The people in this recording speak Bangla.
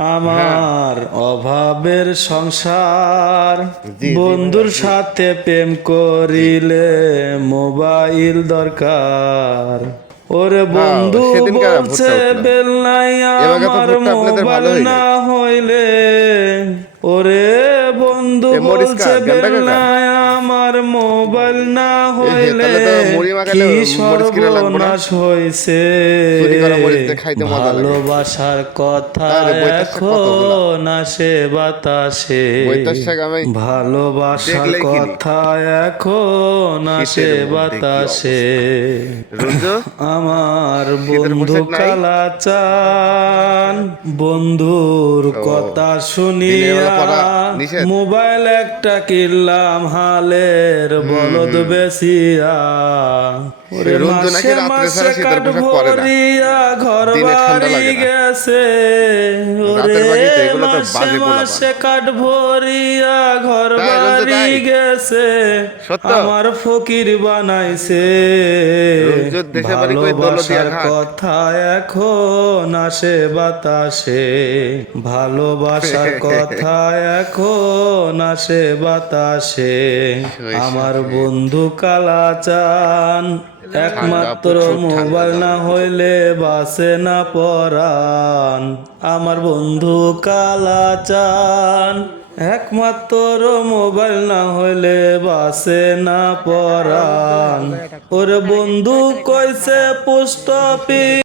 হ্যাঁ, আমার অভাবের সংসার, জি জি ভাইয়া বন্ধুর জি সাথে প্রেম জি। করিলে মোবাইল দরকার। ওরে হ্যাঁ, বন্ধু সেদিনকার বলছে ভোটটা উঠলো। বেল নাই এবারে তো আমার ভোটটা আপনাদের মোবাইল ভালো হয়ে না নাই। হইলে, ওরে বন্ধু এ মরিচ বলছে কার গেন্দা বেল কাকার। নাই আমার মোবাইল না এ হে, হইলে, তাহলে তো মুড়ি কি মাখাইলে মরিচ কিনা লাগবো না। সর্বনাশ হইছে। চুরি করা মরিচ দিয়ে খাইতে মজা লাগে। ভালোবাসার কথা তাহলে বইটার শাক কতগুলা, এখন আসে বাতাসে, বইটার শাক আমি ভালোবাসার দেখলেই কিনি। কথা এখন আসে শীতের মধ্যে কি বাতাসে। অবস্থা! রঞ্জু, আমার শীতের বন্ধু পোশাক নাই? কালাচান, বন্ধুর ও, কথা দিনের বেলা শুনিয়া পড়া নিষেধ। মোবাইল একটা কিনলাম হালের হুম বলদ হুম। বেচিয়া। ওরে রঞ্জু নাকি মাসে রাত্রে মাসে ছাড়া শীতের কাঠ পোশাক পরে না, ভরিয়া ঘর দিনে ঠান্ডা বাড়ি লাগে না। গেছে। ওরে রাতের পাখি তো, এগুলো তো মাসে বাজে পোলাপান। মাসে কাঠ ভরিয়া ঘর তাই রঞ্জু বাড়ি তাই? গেছে, সত্য? আমার ফকির বানাইছে। রঞ্জুর দেশে বাড়ি কই দৌলতিয়া ভালোবাসার ঘাট। কথা এখন আসে বাতাসে, ভালোবাসার কথা এখন আসে বাতাসে। আমার সইষাকে। বন্ধু কালাচান, ঠান্ডা, একমাত্র প্রচুর ঠান্ডা মোবাইল না জানতো। হইলে বাসে না পরান। আমার বন্ধু কালাচান, একমাত্র মোবাইল না হইলে বাসে না পরান। ওরে বন্ধু কইছে পোস্ট অফিস